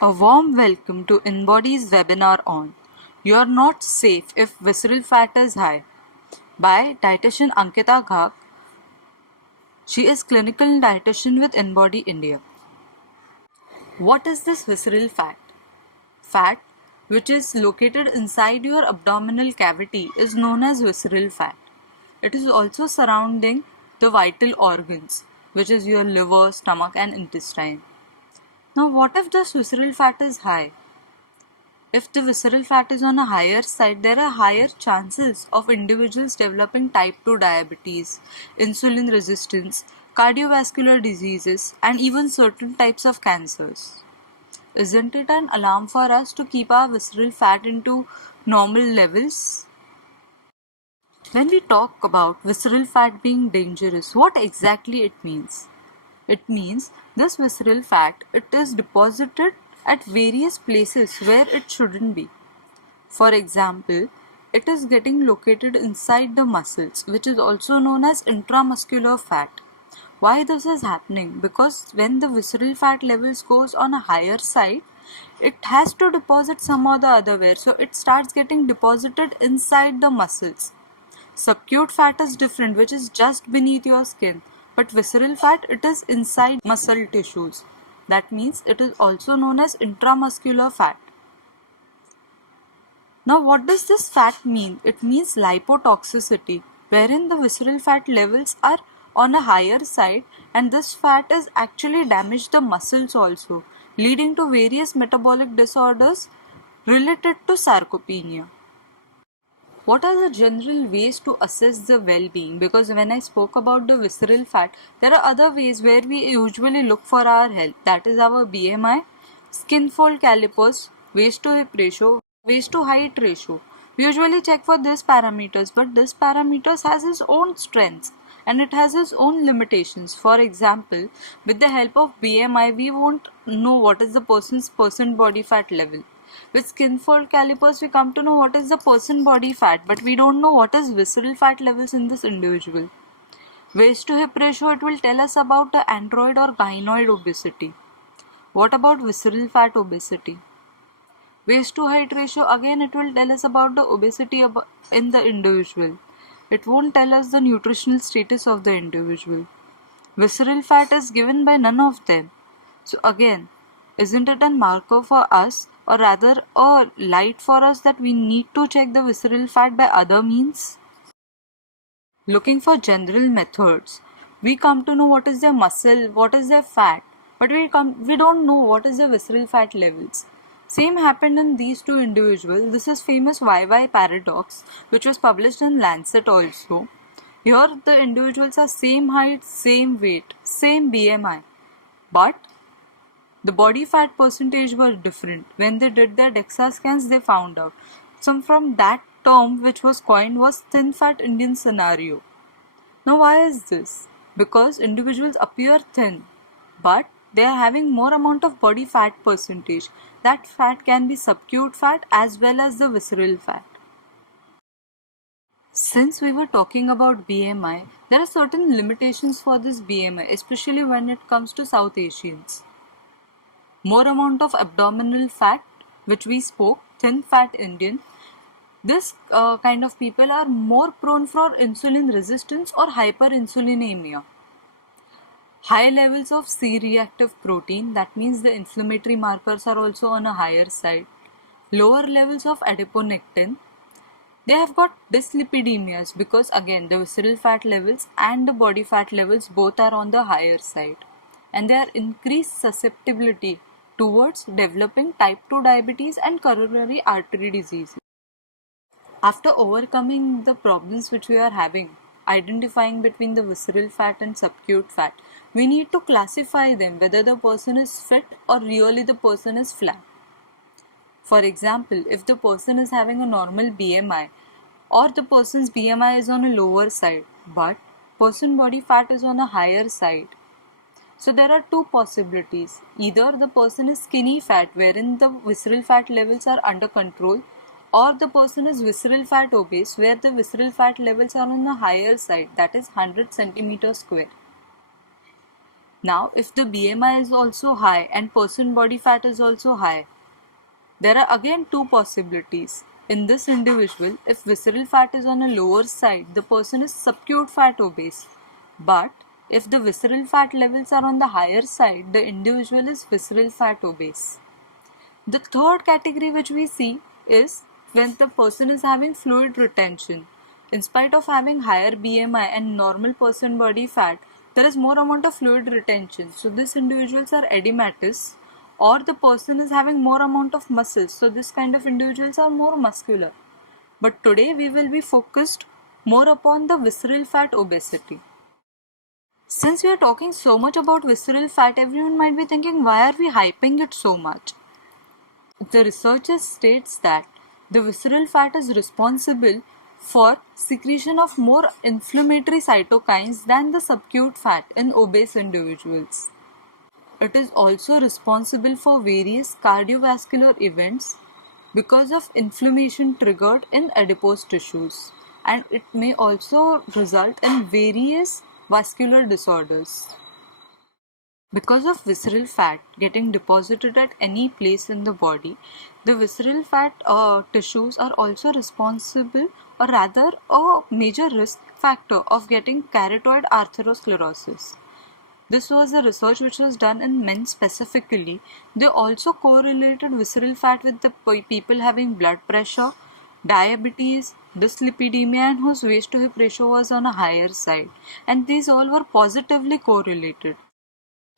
A warm welcome to InBody's webinar on You're Not Safe If Visceral Fat is High by dietitian Ankita Ghak. She is clinical dietitian with InBody India. What is this visceral fat? Fat, which is located inside your abdominal cavity, is known as visceral fat. It is also surrounding the vital organs, which is your liver, stomach, and intestine. Now, what if this visceral fat is high? If the visceral fat is on a higher side, there are higher chances of individuals developing type 2 diabetes, insulin resistance, cardiovascular diseases, and even certain types of cancers. Isn't it an alarm for us to keep our visceral fat into normal levels? When we talk about visceral fat being dangerous, what exactly it means? It means this visceral fat, it is deposited at various places where it shouldn't be. For example, it is getting located inside the muscles, which is also known as intramuscular fat. Why this is happening? Because when the visceral fat levels goes on a higher side, it has to deposit some or the other where, so it starts getting deposited inside the muscles. Subcute fat is different, which is just beneath your skin, but visceral fat, it is inside muscle tissues. That means it is also known as intramuscular fat. Now, what does this fat mean? It means lipotoxicity, wherein the visceral fat levels are on a higher side, and this fat is actually damage the muscles also, leading to various metabolic disorders related to sarcopenia. What are the general ways to assess the well-being? Because when I spoke about the visceral fat, there are other ways where we usually look for our health. That is our BMI, skin fold calipers, waist to hip ratio, waist to height ratio. We usually check for these parameters, but this parameters has its own strengths and it has its own limitations. For example, with the help of BMI, we won't know what is the person's percent body fat level. With skin fold calipers, we come to know what is the percent body fat, but we don't know what is visceral fat levels in this individual. Waist to hip ratio, it will tell us about the android or gynoid obesity. What about visceral fat obesity? Waist to height ratio, again it will tell us about the obesity in the individual. It won't tell us the nutritional status of the individual. Visceral fat is given by none of them. So again, isn't it a marker for us, or rather a light for us, that we need to check the visceral fat by other means? Looking for general methods, we come to know what is their muscle, what is their fat, but we don't know what is the visceral fat levels. Same happened in these two individuals. This is famous YY paradox, which was published in Lancet also. Here the individuals are same height, same weight, same BMI, but the body fat percentage were different. When they did their DEXA scans, they found out. Some from that term which was coined was thin fat Indian scenario. Now why is this? Because individuals appear thin, but they are having more amount of body fat percentage. That fat can be subcute fat as well as the visceral fat. Since we were talking about BMI, there are certain limitations for this BMI, especially when it comes to South Asians. More amount of abdominal fat, which we spoke, thin fat Indian. This kind of people are more prone for insulin resistance or hyperinsulinemia. High levels of C-reactive protein, that means the inflammatory markers are also on a higher side. Lower levels of adiponectin. They have got dyslipidemias because again the visceral fat levels and the body fat levels both are on the higher side. And they are increased susceptibility towards developing type 2 diabetes and coronary artery disease. After overcoming the problems which we are having, identifying between the visceral fat and subcute fat, we need to classify them whether the person is fit or really the person is flat. For example, if the person is having a normal BMI or the person's BMI is on a lower side but person body fat is on a higher side, so there are two possibilities. Either the person is skinny fat wherein the visceral fat levels are under control, or the person is visceral fat obese where the visceral fat levels are on the higher side, that is 100 centimeters square. Now, if the BMI is also high and person body fat is also high, there are again two possibilities. In this individual, if visceral fat is on a lower side, the person is subacute fat obese. But if the visceral fat levels are on the higher side, the individual is visceral fat obese. The third category which we see is when the person is having fluid retention. In spite of having higher BMI and normal person body fat, there is more amount of fluid retention. So these individuals are edematous, or the person is having more amount of muscles. So this kind of individuals are more muscular. But today we will be focused more upon the visceral fat obesity. Since we are talking so much about visceral fat, everyone might be thinking, why are we hyping it so much? The researchers states that the visceral fat is responsible for secretion of more inflammatory cytokines than the subacute fat in obese individuals. It is also responsible for various cardiovascular events because of inflammation triggered in adipose tissues, and it may also result in various vascular disorders. Because of visceral fat getting deposited at any place in the body, the visceral fat tissues are also responsible, or rather a major risk factor of getting carotid arteriosclerosis. This was a research which was done in men specifically. They also correlated visceral fat with the people having blood pressure, diabetes, dyslipidemia, and whose waist to hip ratio was on a higher side. And these all were positively correlated.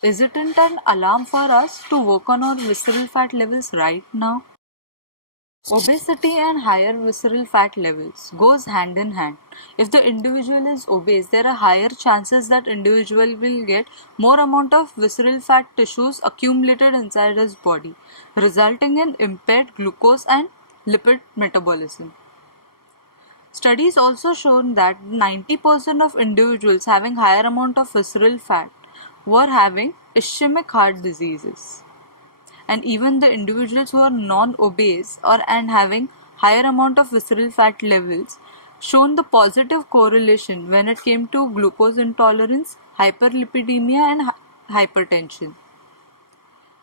Isn't it an alarm for us to work on our visceral fat levels right now? Obesity and higher visceral fat levels goes hand in hand. If the individual is obese, there are higher chances that individual will get more amount of visceral fat tissues accumulated inside his body, resulting in impaired glucose and lipid metabolism. Studies also shown that 90% of individuals having higher amount of visceral fat were having ischemic heart diseases. And even the individuals who are non-obese and having higher amount of visceral fat levels shown the positive correlation when it came to glucose intolerance, hyperlipidemia, and hypertension.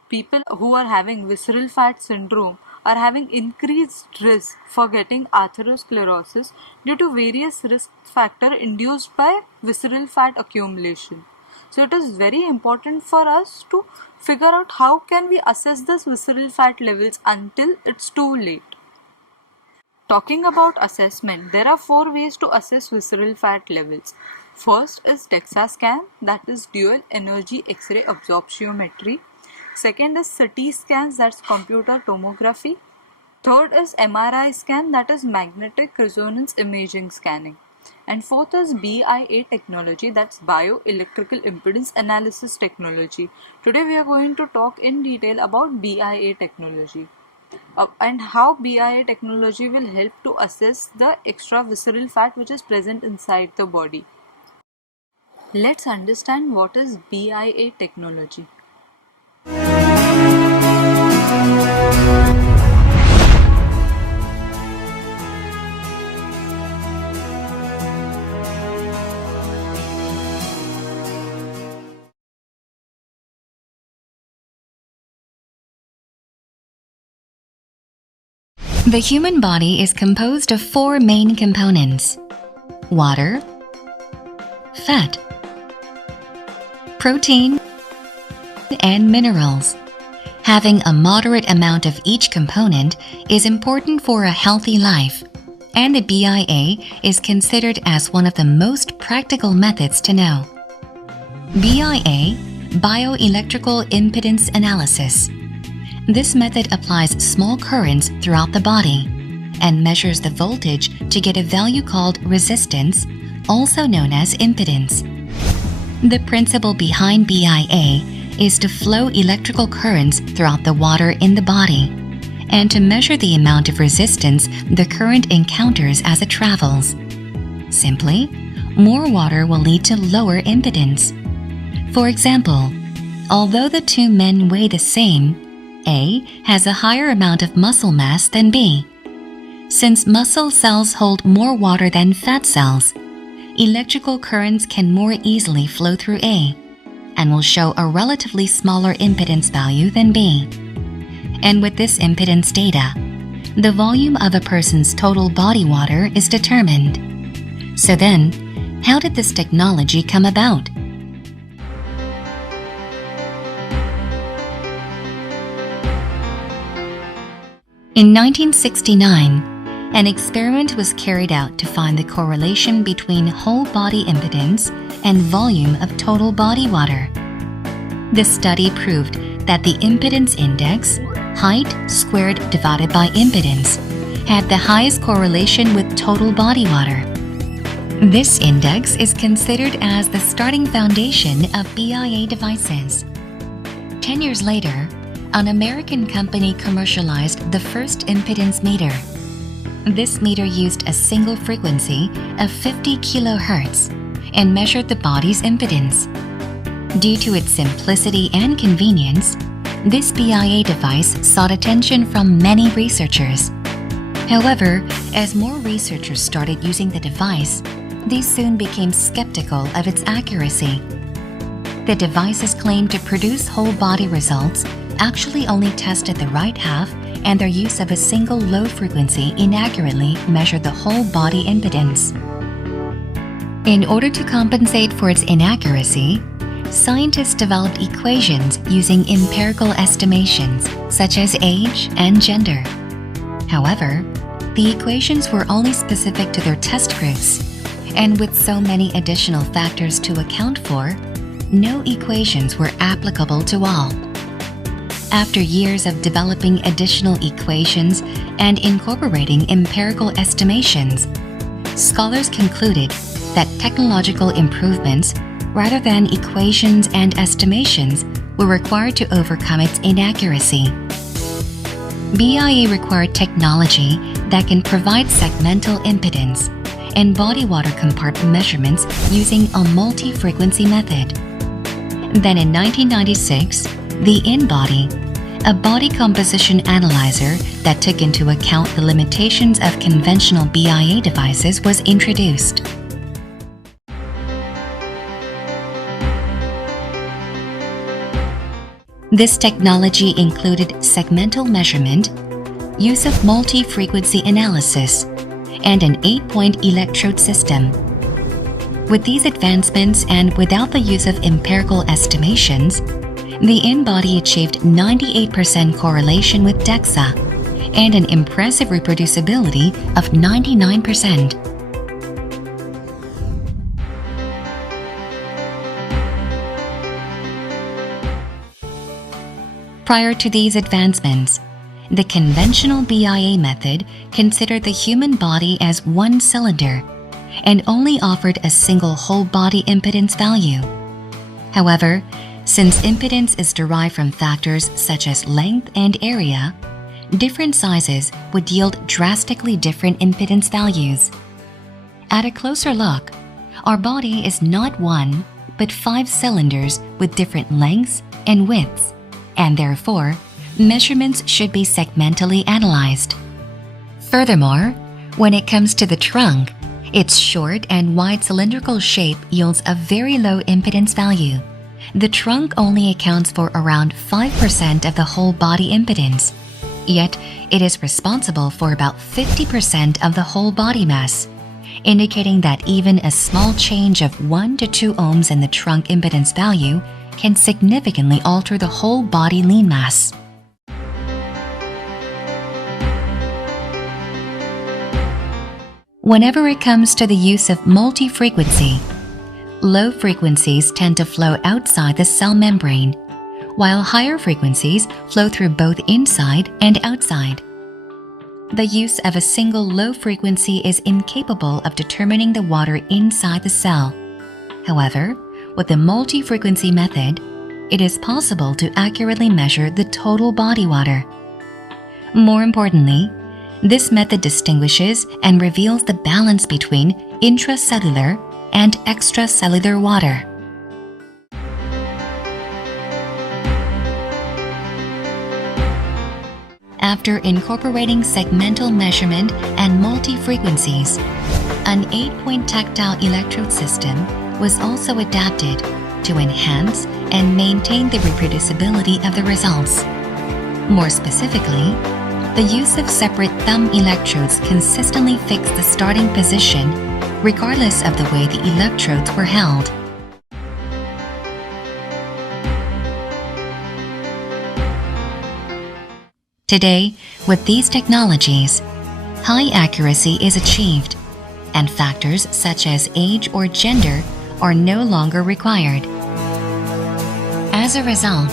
People who are having visceral fat syndrome are having increased risk for getting atherosclerosis due to various risk factors induced by visceral fat accumulation. So it is very important for us to figure out how can we assess this visceral fat levels until it's too late. Talking about assessment, there are 4 ways to assess visceral fat levels. First is DEXA scan, that is dual energy X-ray absorptiometry. Second is CT scans, that's computer tomography. Third is MRI scan, that is magnetic resonance imaging scanning. And fourth is BIA technology, that's bioelectrical impedance analysis technology. Today we are going to talk in detail about BIA technology and how BIA technology will help to assess the extravisceral fat which is present inside the body. Let's understand what is BIA technology. The human body is composed of 4 main components: water, fat, protein, and minerals. Having a moderate amount of each component is important for a healthy life, and the BIA is considered as one of the most practical methods to know. BIA, bioelectrical impedance analysis. This method applies small currents throughout the body and measures the voltage to get a value called resistance, also known as impedance. The principle behind BIA is to flow electrical currents throughout the water in the body and to measure the amount of resistance the current encounters as it travels. Simply, more water will lead to lower impedance. For example, although the 2 men weigh the same, A has a higher amount of muscle mass than B. Since muscle cells hold more water than fat cells, electrical currents can more easily flow through A. and will show a relatively smaller impedance value than B. And with this impedance data, the volume of a person's total body water is determined. So then, how did this technology come about? In 1969, an experiment was carried out to find the correlation between whole body impedance and volume of total body water. The study proved that the impedance index, height squared divided by impedance, had the highest correlation with total body water. This index is considered as the starting foundation of BIA devices. 10 years later, an American company commercialized the first impedance meter. This meter used a single frequency of 50 kHz and measured the body's impedance. Due to its simplicity and convenience, this BIA device sought attention from many researchers. However, as more researchers started using the device, they soon became skeptical of its accuracy. The device's claim to produce whole body results actually only tested the right half, and their use of a single low frequency inaccurately measured the whole body impedance. In order to compensate for its inaccuracy, scientists developed equations using empirical estimations such as age and gender. However, the equations were only specific to their test groups, and with so many additional factors to account for, no equations were applicable to all. After years of developing additional equations and incorporating empirical estimations, scholars concluded that technological improvements, rather than equations and estimations, were required to overcome its inaccuracy. BIA required technology that can provide segmental impedance and body water compartment measurements using a multi-frequency method. Then in 1996, the InBody, a body composition analyzer that took into account the limitations of conventional BIA devices, was introduced. This technology included segmental measurement, use of multi-frequency analysis, and an 8-point electrode system. With these advancements and without the use of empirical estimations, the InBody achieved 98% correlation with DEXA and an impressive reproducibility of 99%. Prior to these advancements, the conventional BIA method considered the human body as one cylinder and only offered a single whole body impedance value. However, since impedance is derived from factors such as length and area, different sizes would yield drastically different impedance values. At a closer look, our body is not one, but 5 cylinders with different lengths and widths, and therefore, measurements should be segmentally analyzed. Furthermore, when it comes to the trunk, its short and wide cylindrical shape yields a very low impedance value. The trunk only accounts for around 5% of the whole body impedance, yet it is responsible for about 50% of the whole body mass, indicating that even a small change of 1 to 2 ohms in the trunk impedance value can significantly alter the whole body lean mass. Whenever it comes to the use of multi-frequency, low frequencies tend to flow outside the cell membrane, while higher frequencies flow through both inside and outside. The use of a single low frequency is incapable of determining the water inside the cell. However, with the multi-frequency method, it is possible to accurately measure the total body water. More importantly, this method distinguishes and reveals the balance between intracellular and extracellular water. After incorporating segmental measurement and multi-frequencies, an 8-point tactile electrode system was also adapted to enhance and maintain the reproducibility of the results. More specifically, the use of separate thumb electrodes consistently fixed the starting position regardless of the way the electrodes were held. Today, with these technologies, high accuracy is achieved, and factors such as age or gender are no longer required. As a result,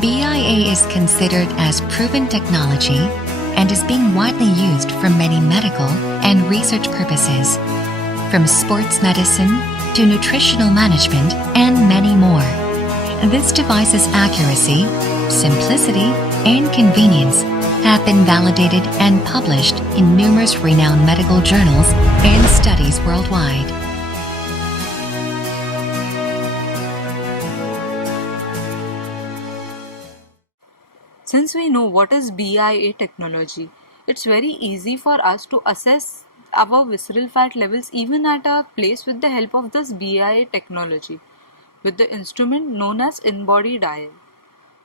BIA is considered as proven technology and is being widely used for many medical and research purposes, from sports medicine to nutritional management and many more. This device's accuracy, simplicity, and convenience have been validated and published in numerous renowned medical journals and studies worldwide. Since we know what is BIA technology, it's very easy for us to assess our visceral fat levels even at a place with the help of this BIA technology, with the instrument known as in-body dial,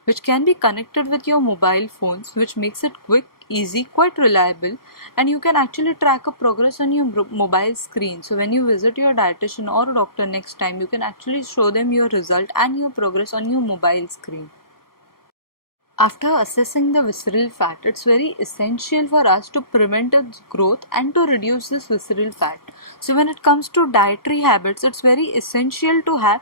which can be connected with your mobile phones, which makes it quick, easy, quite reliable, and you can actually track a progress on your mobile screen. So when you visit your dietitian or doctor next time, you can actually show them your result and your progress on your mobile screen. After assessing the visceral fat, it's very essential for us to prevent its growth and to reduce this visceral fat. So when it comes to dietary habits, it's very essential to have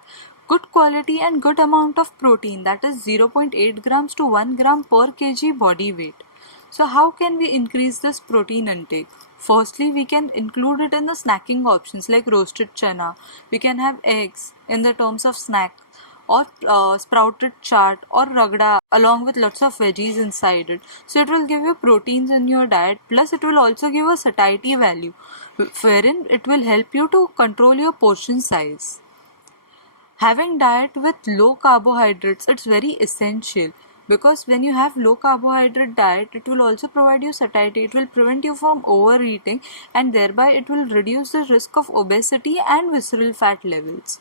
good quality and good amount of protein, that is 0.8 grams to 1 gram per kg body weight. So how can we increase this protein intake? Firstly, we can include it in the snacking options like roasted chana. We can have eggs in the terms of snack, or sprouted chaat or ragda along with lots of veggies inside it. So it will give you proteins in your diet, plus it will also give a satiety value, wherein it will help you to control your portion size. Having diet with low carbohydrates, it's very essential, because when you have low carbohydrate diet, it will also provide you satiety. It will prevent you from overeating, and thereby it will reduce the risk of obesity and visceral fat levels.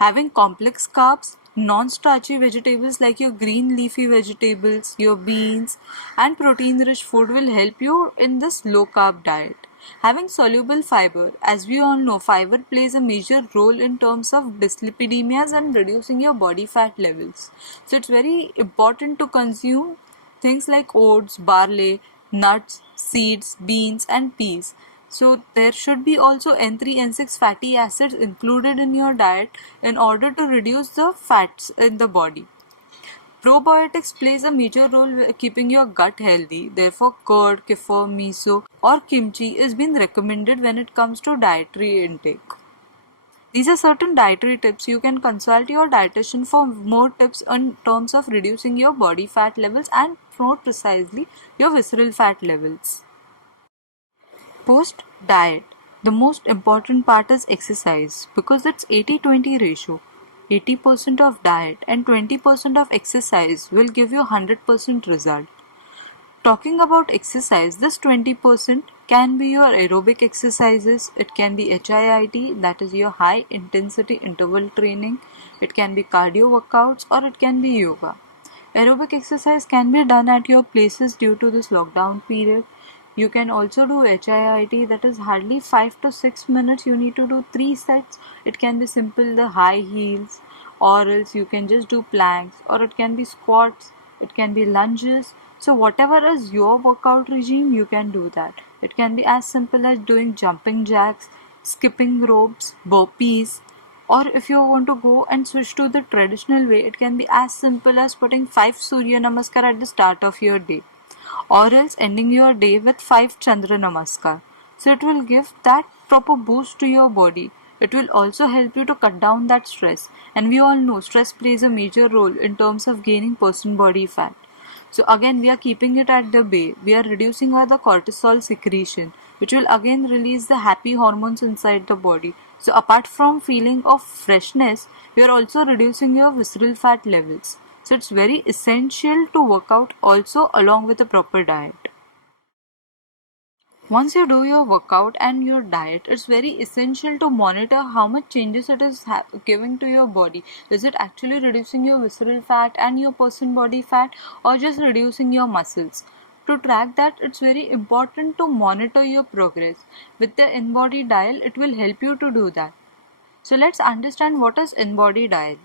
Having complex carbs, non-starchy vegetables like your green leafy vegetables, your beans, and protein-rich food will help you in this low-carb diet. Having soluble fiber, as we all know, fiber plays a major role in terms of dyslipidemias and reducing your body fat levels. So it's very important to consume things like oats, barley, nuts, seeds, beans, and peas. So there should be also N3, N6 fatty acids included in your diet in order to reduce the fats in the body. Probiotics plays a major role in keeping your gut healthy. Therefore, curd, kefir, miso, or kimchi is being recommended when it comes to dietary intake. These are certain dietary tips. You can consult your dietitian for more tips in terms of reducing your body fat levels and more precisely your visceral fat levels. Post diet, the most important part is exercise, because it's 80-20 ratio. 80% of diet and 20% of exercise will give you 100% result. Talking about exercise, this 20% can be your aerobic exercises, it can be HIIT, that is your high intensity interval training, it can be cardio workouts, or it can be yoga. Aerobic exercise can be done at your places due to this lockdown period. You can also do HIIT, that is hardly 5 to 6 minutes. You need to do 3 sets. It can be simple, the high heels, or else you can just do planks, or it can be squats, it can be lunges. So whatever is your workout regime, you can do that. It can be as simple as doing jumping jacks, skipping ropes, burpees, or if you want to go and switch to the traditional way, it can be as simple as putting 5 Surya Namaskar at the start of your day, or else ending your day with 5 Chandra Namaskar. So it will give that proper boost to your body. It will also help you to cut down that stress. And we all know stress plays a major role in terms of gaining person body fat. So again, we are keeping it at the bay. We are reducing the cortisol secretion, which will again release the happy hormones inside the body. So apart from feeling of freshness, you are also reducing your visceral fat levels. So it's very essential to work out also along with a proper diet. Once you do your workout and your diet, it's very essential to monitor how much changes it is giving to your body. Is it actually reducing your visceral fat and your person body fat, or just reducing your muscles? To track that, it's very important to monitor your progress. With the InBody dial, it will help you to do that. So let's understand what is InBody dial.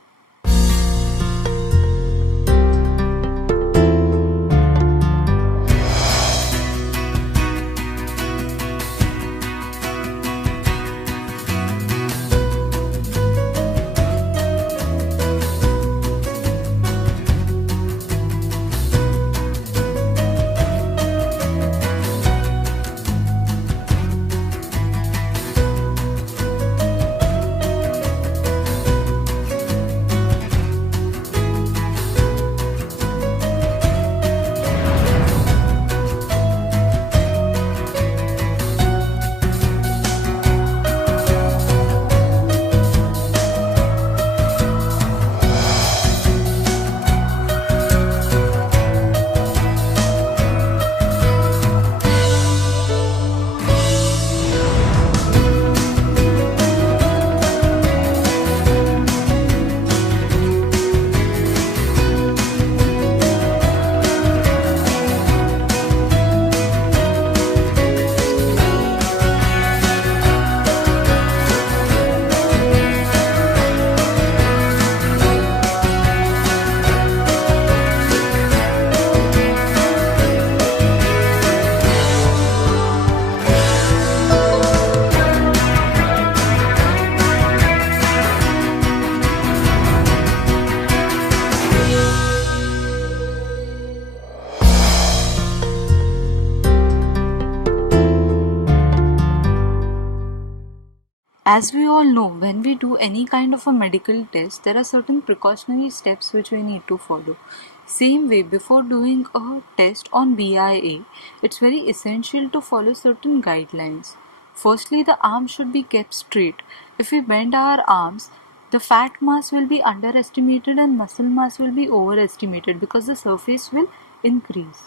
As we all know, when we do any kind of a medical test, there are certain precautionary steps which we need to follow. Same way, before doing a test on BIA, it's very essential to follow certain guidelines. Firstly, the arm should be kept straight. If we bend our arms, the fat mass will be underestimated and muscle mass will be overestimated because the surface will increase.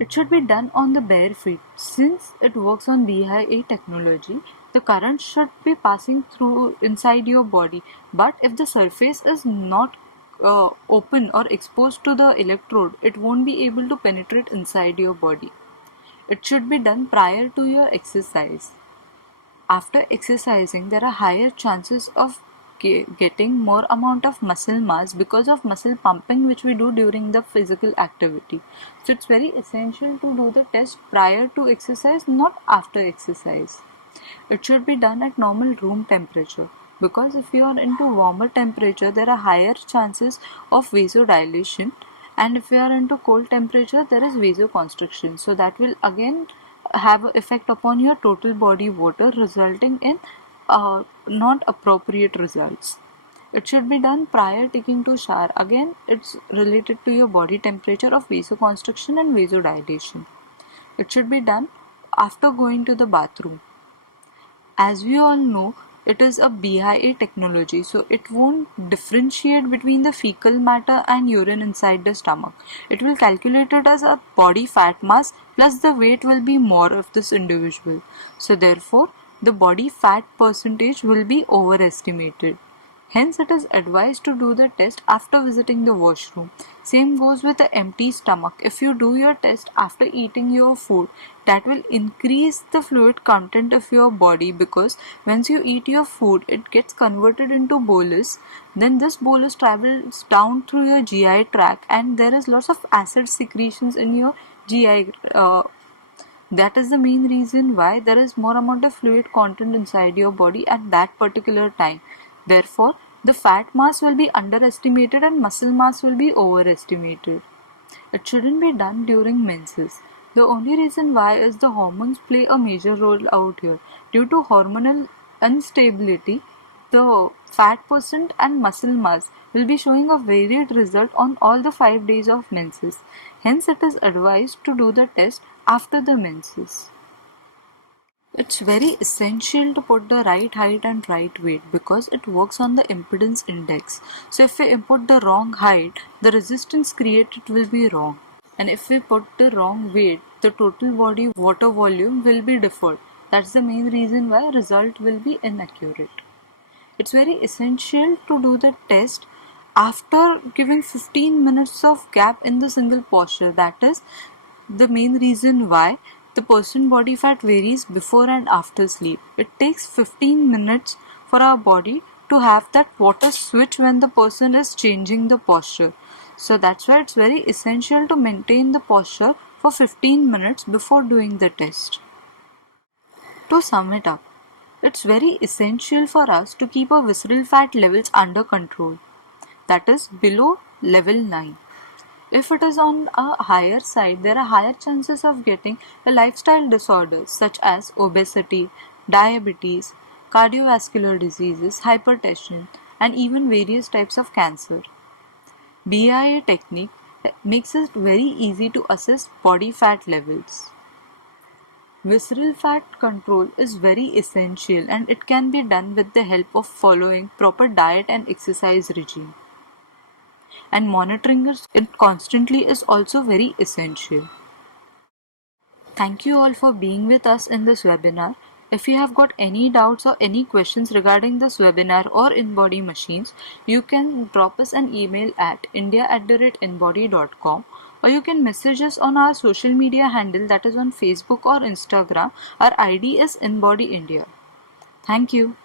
It should be done on the bare feet. Since it works on BIA technology, the current should be passing through inside your body. But if the surface is not open or exposed to the electrode, it won't be able to penetrate inside your body. It should be done prior to your exercise. After exercising, there are higher chances of getting more amount of muscle mass because of muscle pumping which we do during the physical activity. So it's very essential to do the test prior to exercise, not after exercise. It should be done at normal room temperature because if you are into warmer temperature, there are higher chances of vasodilation, and if you are into cold temperature, there is vasoconstriction. So that will again have an effect upon your total body water, resulting in not appropriate results. It should be done prior taking to shower. Again, it's related to your body temperature of vasoconstriction and vasodilation. It should be done after going to the bathroom. As we all know, it is a BIA technology, so it won't differentiate between the fecal matter and urine inside the stomach. It will calculate it as a body fat mass plus the weight will be more of this individual. So therefore, the body fat percentage will be overestimated. Hence, it is advised to do the test after visiting the washroom. Same goes with the empty stomach. If you do your test after eating your food, that will increase the fluid content of your body because once you eat your food, it gets converted into bolus. Then this bolus travels down through your GI tract and there is lots of acid secretions in your GI. That is the main reason why there is more amount of fluid content inside your body at that particular time. Therefore, the fat mass will be underestimated and muscle mass will be overestimated. It shouldn't be done during menses. The only reason why is the hormones play a major role out here. Due to hormonal instability, the fat percent and muscle mass will be showing a varied result on all the 5 days of menses. Hence, it is advised to do the test after the menses. It's very essential to put the right height and right weight because it works on the impedance index. So if we input the wrong height, the resistance created will be wrong. And if we put the wrong weight, the total body water volume will be differed. That's the main reason why result will be inaccurate. It's very essential to do the test after giving 15 minutes of gap in the single posture. That is the main reason why the person body fat varies before and after sleep. It takes 15 minutes for our body to have that water switch when the person is changing the posture. So that's why it's very essential to maintain the posture for 15 minutes before doing the test. To sum it up, it's very essential for us to keep our visceral fat levels under control, that is below level 9. If it is on a higher side, there are higher chances of getting the lifestyle disorders such as obesity, diabetes, cardiovascular diseases, hypertension, and even various types of cancer. BIA technique makes it very easy to assess body fat levels. Visceral fat control is very essential and it can be done with the help of following proper diet and exercise regime. And monitoring it constantly is also very essential. Thank you all for being with us in this webinar. If you have got any doubts or any questions regarding this webinar or InBody machines, you can drop us an email at india@inbody.com, or you can message us on our social media handle, that is on Facebook or Instagram. Our ID is InBody India. Thank you.